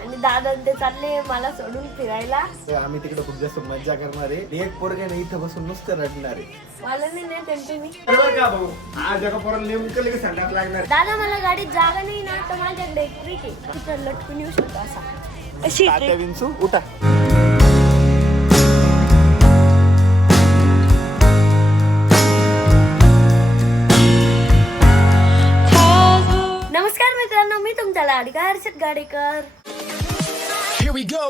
आणि दादा ते चालले मला सोडून फिरायला. आम्ही तिकडे खूप जास्त मजा करणार आहे. एक पोरगे नाही इथं बसून नुसतं रडणार आहे. मला नाही त्यांचे मी दादा मला गाडीत जागा नाही ना तर माझ्याकडे एक ट्रिक आहे. तिथं लटकून येऊ शकतो असा अशी तात्या विंचू उठा. नमस्कार मित्रांनो, मी तुमचा लाडका Harshad Gadekar. Here we go.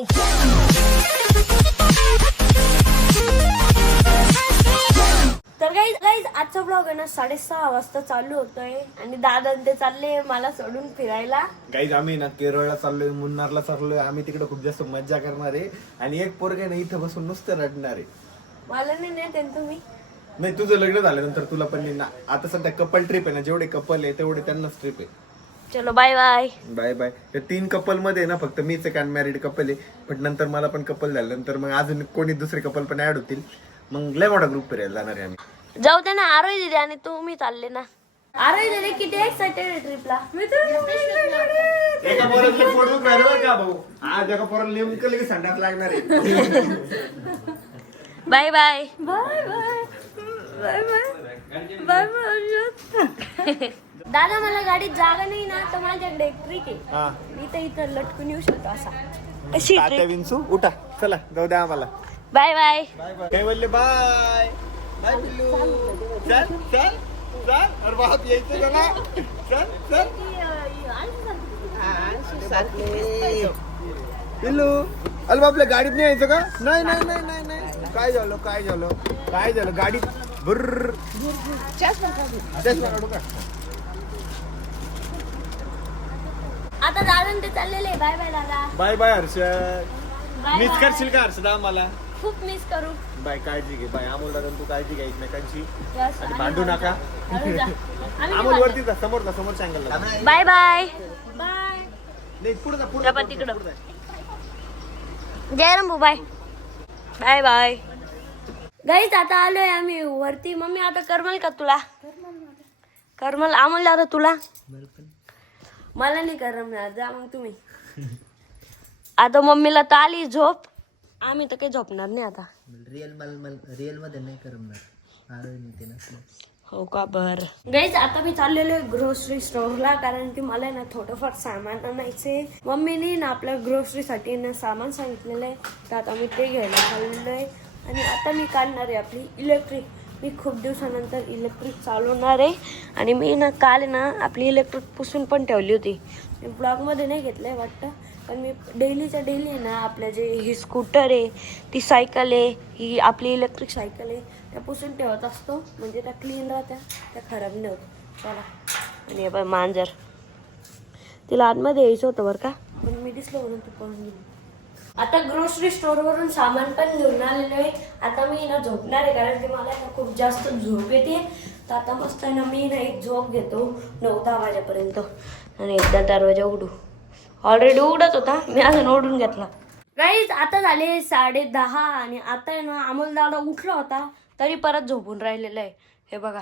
तर गाईज आजचा ब्लॉग आहे ना 6:30 वाजता चालू होतोय आणि दादा ते चालले मला सोडून फिरायला. गाईज आम्ही ना केरळला चाललोय, मुन्नारला चाललोय. आम्ही तिकडे खूप जास्त मजा करणार आहे आणि एक पोरगे नाही इथं बसून नुसतं रडणार आहे. मला नाही तुम्ही नाही, तुझं लग्न झाल्यानंतर तुला पण नाही ना. आता सध्या कपल ट्रिप आहे ना, जेवढे कपल आहे तेवढे त्यांनाच ट्रिप आहे. चलो बाय बाय बाय बाय. त्या 3 कपल मध्ये ना फक्त मीच एक अनमॅरिड कपल आहे. पण नंतर मला पण कपल झाल्यानंतर मग अजून कोणी दुसरे कपल पण ऍड होतील. मग लय मोठा ग्रुप फिरायला जाणार आहे आम्ही. जाऊ दे ना. आरोही दिदी आणि तुम्ही चालले ना. आरोही दिदी किती एक्साइटेड आहे ट्रिपला. एका पोराला फोटो बरोबर का भाऊ? आज एका पोराला नेमकं लगेच संडास लागणार आहे. Bye bye bye bye bye bye bye. दादा मला गाडीत जागा नाही ना तर माझ्याकडे एक ट्रिक आहे. हा, मी तर इथं लटकून येऊ शकतो असा अशी तात्या विंचू उठा. चला जाऊ द्या आम्हाला. Bye bye bye bye. काय बोलले? बाय बाय पिल्लू. चल चल चल. अरे बाप, यायचं का ना? चल चल पिल्लू. अरे बापल्या गाडीत नाही यायचं का? नाही नाही नाही नाही नाही. काय झालं काय झालं काय झालं? गाडीत बुर्र. चष्मा काढू का? आता दादा ते चाललेले. बाय बाय दादा. Bye bye Harshad. Bye miss bye. करशील का हर्षदा मला? खूप मिस करू. बाय. काळजी घे. बाय. अमोल दादा तू काळजी घ्या एकमेकांची. बस, आणि भांडू नका. हळू जा. आम्ही अमोल नाही वरती जा. समोरचा अँगल. भांडत. Bye bye bye. नाही पुढे जा. पुढे जा पण तिकडं. जय रंभू. Bye bye bye. गाईच आता आलोय आम्ही वरती. मम्मी आता करमल का तुला? करमल. अमोल दादा तुला? मला नाही करमणार. जा मग तुम्ही. आता मम्मीला तर आली झोप. आम्ही तर काही झोपणार नाही आता. रिअल मध्ये नाही करमणार. हो का? बर गाईज आता मी चाललेलो आहे ग्रोसरी स्टोअरला. कारण की मला ना थोडंफार सामान आणायचंय. मम्मीने ना आपल्या ग्रोसरीसाठी ना सामान सांगितलेलं आहे. तर आता मी ते घ्यायला चाललेलो आहे. आणि आता मी काढणार आहे आपली इलेक्ट्रिक. मी खूप दिवसानंतर इलेक्ट्रिक चालवणार आहे. आणि मी ना काल ना आपली इलेक्ट्रिक पुसून पण ठेवली होती. मी ब्लॉगमध्ये नाही घेतलं आहे वाटतं. पण मी डेलीच्या डेली आहे ना आपल्या जे ही स्कूटर आहे, ती सायकल आहे, ही आपली इलेक्ट्रिक सायकल आहे, त्या पुसून ठेवत असतो. म्हणजे त्या क्लीन राहत्या, त्या खराब नाही होत. चला. आणि हे मांजर तिला आतमध्ये यायचं होतं बरं का, पण मी दिसलं म्हणून तू पळून गेली. आता ग्रोसरी स्टोअरवरून सामान पण घेऊन आलेलो आहे. आता मी ना झोपणार आहे कारण की मला ना खूप जास्त झोप येते. तर आता मस्त ना मी ना एक झोप घेतो 9-10 वाजेपर्यंत. आणि एकदा दरवाजा उघडू. ऑलरेडी उघडत होता, मी अजून ओढून घेतला. गाईज आता झाले 10:30 आणि आता आहे ना अमोल दादा उठला होता तरी परत झोपून राहिलेला आहे. हे बघा.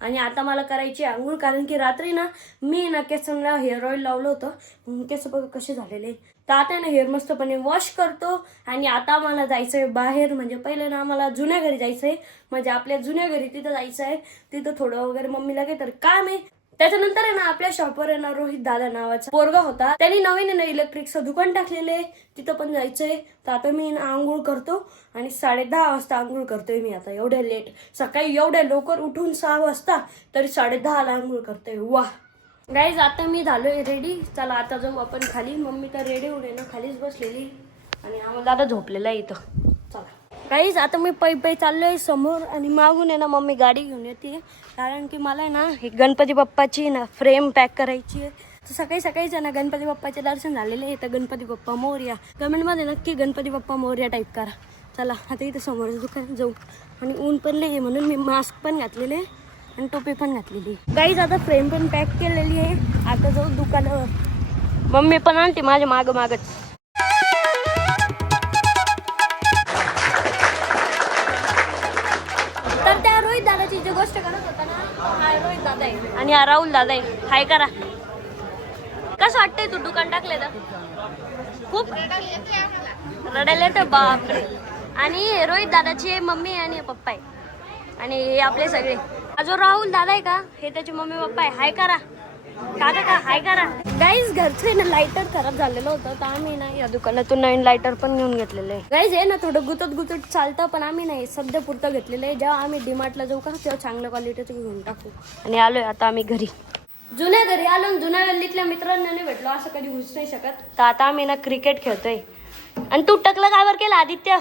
आणि आता मला करायची आंघोळ कारण की रात्री ना मी ना केसांना हेअर ऑइल लावलं होतं. केस बघा कसे झालेले. तर आता ना हेअर मस्तपणे वॉश करतो. आणि आता मला जायचं आहे बाहेर. म्हणजे पहिले ना मला जुन्या घरी जायचं आहे. म्हणजे आपल्या जुन्या घरी तिथं जायचं आहे. तिथं थोडं वगैरे मम्मीला काही तर काम आहे. त्याच्यानंतर आहे ना आपल्या शॉपवर आहे ना रोहित दादा नावाचा पोरगा होता. त्यांनी नवीन आहे ना इलेक्ट्रिकचं दुकान टाकलेलं आहे. तिथं पण जायचंय. तर आता मी आंघोळ करतो आणि 10:30 वाजता आंघोळ करतोय मी. आता एवढ्या लेट सकाळी एवढ्या लवकर उठून 6 वाजता तरी 10:30ला आंघोळ करतोय. वा गाईज आता मी झालोय रेडी. चला आता जाऊ आपण खाली. मम्मी तर रेडी होऊन ना खालीच बसलेली आणि आम्हाला दादा झोपलेला आहे इथं. चला गाईज आता मी पै चाललोय समोर आणि मागून आहे ना मम्मी गाडी घेऊन येते. कारण की मला आहे ना ही गणपती बाप्पाची ना फ्रेम पॅक करायची आहे. तर सकाळीच आहे ना गणपती बाप्पाचे दर्शन झालेले आहे. तर गणपती बाप्पा मोरया कमेंटमध्ये नक्की गणपती बाप्पा मोरया टाईप करा. चला आता इथं समोरच दुकान जाऊ. आणि ऊन पण नाही म्हणून मी मास्क पण घातलेले आणि टोपी पण घातलेली. गाईज आता फ्रेम पण पॅक केलेली आहे. आता जाऊ दुकानावर. मम्मी पण आणते माझ्या मागच. तर त्या रोहित दादाची जी गोष्ट करत होता ना, हा रोहित दादा आहे आणि हा राहुल दादा आहे. हाय करा. कसं वाटतंय तू दुकान टाकले तर? खूप रडायला येतं बापरे. आणि रोहित दादाची मम्मी आणि पप्पा आहे आणि हे आपले सगळे. हा जो राहुल दादा आहे का हे त्याची मम्मी पप्पा आहे. हाय करा काका का हाय करा. गाईज घरचं ना लायटर खराब झालेलं होतं तर आम्ही ना या दुकानातून नवीन लायटर पण घेऊन घेतलेलं आहे. गाईज हे ना थोडं गुतत चालतं पण आम्ही नाही सध्या पुरतं घेतलेलं आहे. जेव्हा आम्ही डीमार्टला जाऊ का तेव्हा चांगल्या क्वालिटीचं घेऊन टाकू. आणि आलोय आता आम्ही घरी. जुन्या घरी आलो जुन्या गल्लीतल्या मित्रांना नाही भेटलो असं कधी होऊच नाही शकत. तर आता आम्ही ना क्रिकेट खेळतोय. आणि तू टकलं कायवर केलं आदित्य?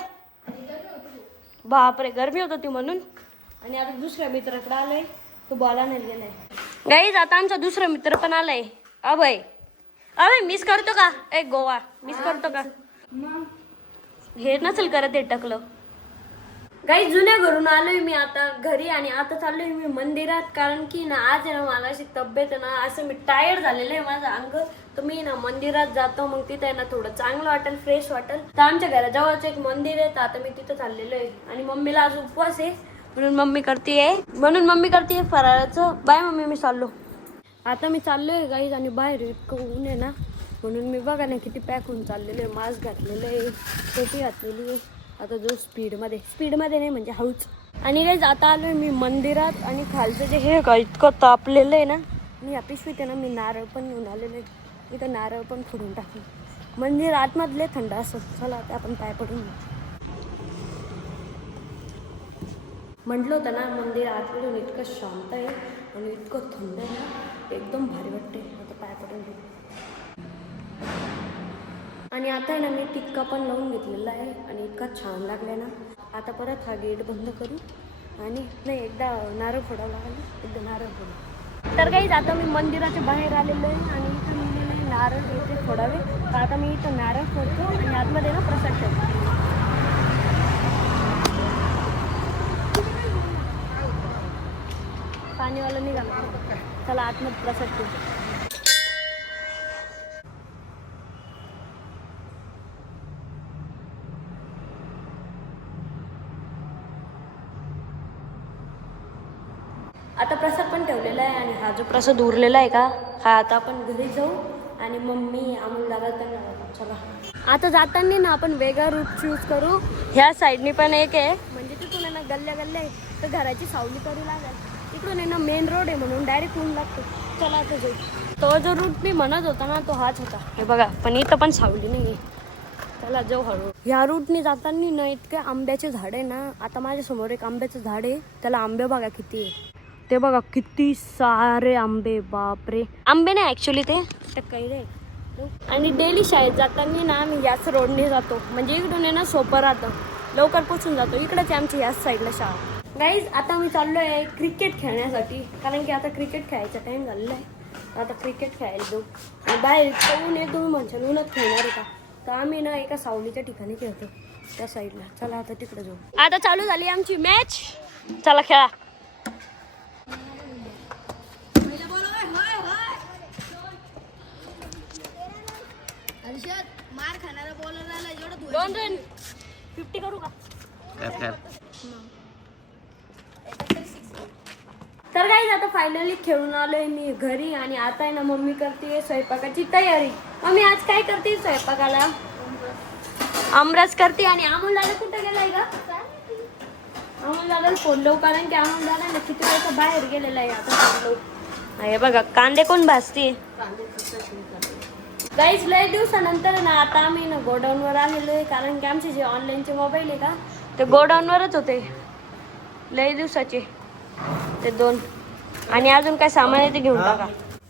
बापरे गरमी होत होती म्हणून. आणि आता दुसऱ्या मित्राकडे आलोय तो बॉला नाही गेलाय. गाईज आता आमचा दुसरा मित्र पण आलाय. अभय मिस करतो का एक गोवा मिस करतो का? हे नसेल करत हे टकलं. गाईज जुन्या घरून आलोय मी आता घरी आणि आता चाललोय मी मंदिरात. कारण की ना आज आहे ना मला अशी तब्येत आहे ना असं मी टायर्ड झालेलं आहे माझं अंग. तर मी ना मंदिरात जातो मग तिथे ना थोडं चांगलं वाटेल फ्रेश वाटेल. तर आमच्या घराजवळच एक मंदिर आहे तर आता मी तिथं चाललेलो आहे. आणि मम्मीला आज उपवास आहे म्हणून मम्मी करते फराळाचं. बाय मम्मी मी चाललो. आता मी चाललोय गाईज आणि बाहेर इतकं ऊन आहे ना म्हणून मी बघा ना किती पॅक होऊन चाललेलं आहे. मास्क घातलेलं आहे टोपी घातलेली आहे. आता जो स्पीडमध्ये नाही म्हणजे हळूच. आणि गाईज आता आलोय मी मंदिरात आणि खालचं जे हे का इतकं तापलेलं आहे ना. मी या पिशवीत आहे ना मी नारळ पण घेऊन आलेलो आहे. इथं नारळ पण फोडून टाकू. मंदिर आतमधले थंड असं. चला आता आपण पाय पडून म्हटलं होतं ना मंदिर आतमधून इतकं शांत आहे आणि इतकं थंड आहे ना एकदम भारी वाटते. आता पाय पडून घेऊ. आणि आता आहे ना मी टिक्का पण लावून घेतलेला आहे आणि इतका छान लागला ना. आता परत हा गेट बंद करू आणि नाही एकदा नारळ फोडावं लागेल. एकदा नारळ फोडू. तर काही आता मी मंदिराच्या बाहेर आलेलो आहे आणि इथं लिहिलेलं आहे नारळ घ्यायचे फोडावे. तर आता मी इथं नारळ फोडतो आणि आतमध्ये ना प्रसाद ठेवतो. पाणीवाला निघाला. चला आतमध्ये प्रसाद ठेवतो. आता प्रसाद पण ठेवलेला आहे आणि हा जो प्रसाद उरलेला आहे का हा आता आपण घरी जाऊ आणि मम्मी अमोल दादा तर चला. आता जाताना ना आपण वेगळा रूट चूज करू. ह्या साईडनी पण एक आहे म्हणजे तिथून आहे ना गल्ल्या आहे तर घराची सावली करू लागेल. तिकडून आहे ना मेन रोड आहे म्हणून डायरेक्ट ऊन लागतो. चला आता जाऊ. तो जो रूट मी म्हणत होता ना तो हाच होता. हे बघा पण इथं पण सावली नाही आहे. चला जाऊ हळू. ह्या रूटनी जाताना ना इतके आंब्याचे झाड आहे ना. आता माझ्यासमोर एक आंब्याचं झाड आहे त्याला आंबे बघा किती आहे. ते बघा किती सारे आंबे. बापरे आंबे नाही ऍक्च्युली ते कैरे. आणि डेली शाळेत जाताना ना आम्ही याच रोडने जातो म्हणजे इकडून आहे ना सोपं राहतं लवकर पोचून जातो. इकडेच आमची याच साईडला शाळा. गाईज आता मी चाललो आहे क्रिकेट खेळण्यासाठी कारण की आता क्रिकेट खेळायचा टाइम झालेला आहे. आता क्रिकेट खेळायला जाऊ आणि बाहेर ऊन आहे. तुम्ही म्हणशाल ऊनच खेळणार आहे का तर आम्ही ना एका सावलीच्या ठिकाणी खेळतो त्या साईडला. चला आता तिकडे जाऊ. आता चालू झाली आमची मॅच. चला खेळा. मार खाणारा बॉलर एवढं 2 रन 50 करू का? तर गाईज आता फायनली खेळून आलोय मी घरी आणि आता आहे ना मम्मी करते स्वयंपाकाची तयारी. मम्मी आज काय करते स्वयंपाकाला? आमरस करते. आणि अमोल दादा कुठे गेलाय का? अमोल दादाला फोन लावू कारण की अमोल दादा ना किती वेळचा बाहेर गेलेला आहे. आता फोन लावू. हे बघा कांदे कोण भाजते. गाईज लय दिवसानंतर ना आता आम्ही ना गोडाऊनवर आलेलो आहे कारण की आमचे जे ऑनलाईनचे मोबाईल आहे का ते गोडाऊनवरच होते लय दिवसाचे ते 2. आणि अजून काय सामान आहे ते घेऊन टाका.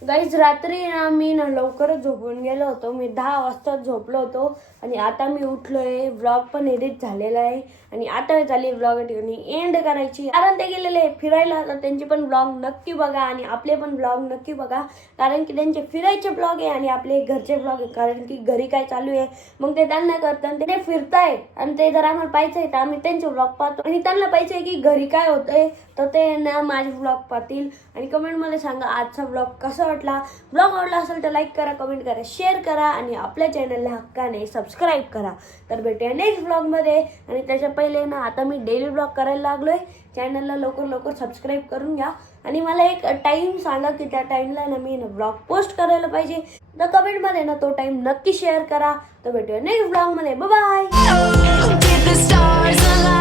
गाईज रात्री ना मी ना लवकरच झोपून गेलो होतो. मी 10 वाजता झोपलो होतो आणि आता मी उठलोय. व्लॉग पण एडिट झालेला आहे आणि आता झाली व्लॉग एंड करायची कारण ते गेलेले फिरायला. तर त्यांचे पण व्लॉग नक्की बघा आणि आपले पण व्लॉग नक्की बघा कारण की त्यांचे फिरायचे ब्लॉग आहे आणि आपले घरचे ब्लॉग आहे कारण की घरी काय चालू आहे मग ते त्यांना करतात. ते फिरताय आणि ते जर आम्हाला पाहिजे तर आम्ही त्यांचे व्लॉग पाहतो आणि त्यांना पाहिजे की घरी काय होतंय तर ते ना माझे व्लॉग पाहतील. आणि कमेंटमध्ये सांगा आजचा व्लॉग कसा वाटला. व्लॉग आवडला असेल तर लाईक करा, कमेंट करा, शेअर करा आणि आपल्या चॅनलला हक्काने सबस्क्राईब करा. तर भेटूया नेक्स्ट व्लॉगमध्ये. आणि त्याच्या पहिले ना आता मी डेली व्लॉग करायला लागलोय. चॅनलला लवकर सबस्क्राईब करून घ्या आणि मला एक टाइम सांगा की त्या टाइमला ना मी व्लॉग पोस्ट करायला पाहिजे. तर कमेंट मध्ये ना तो टाइम नक्की शेअर करा. तर भेटूया नेक्स्ट ब्लॉग मध्ये. Bye. Keep the stars alive.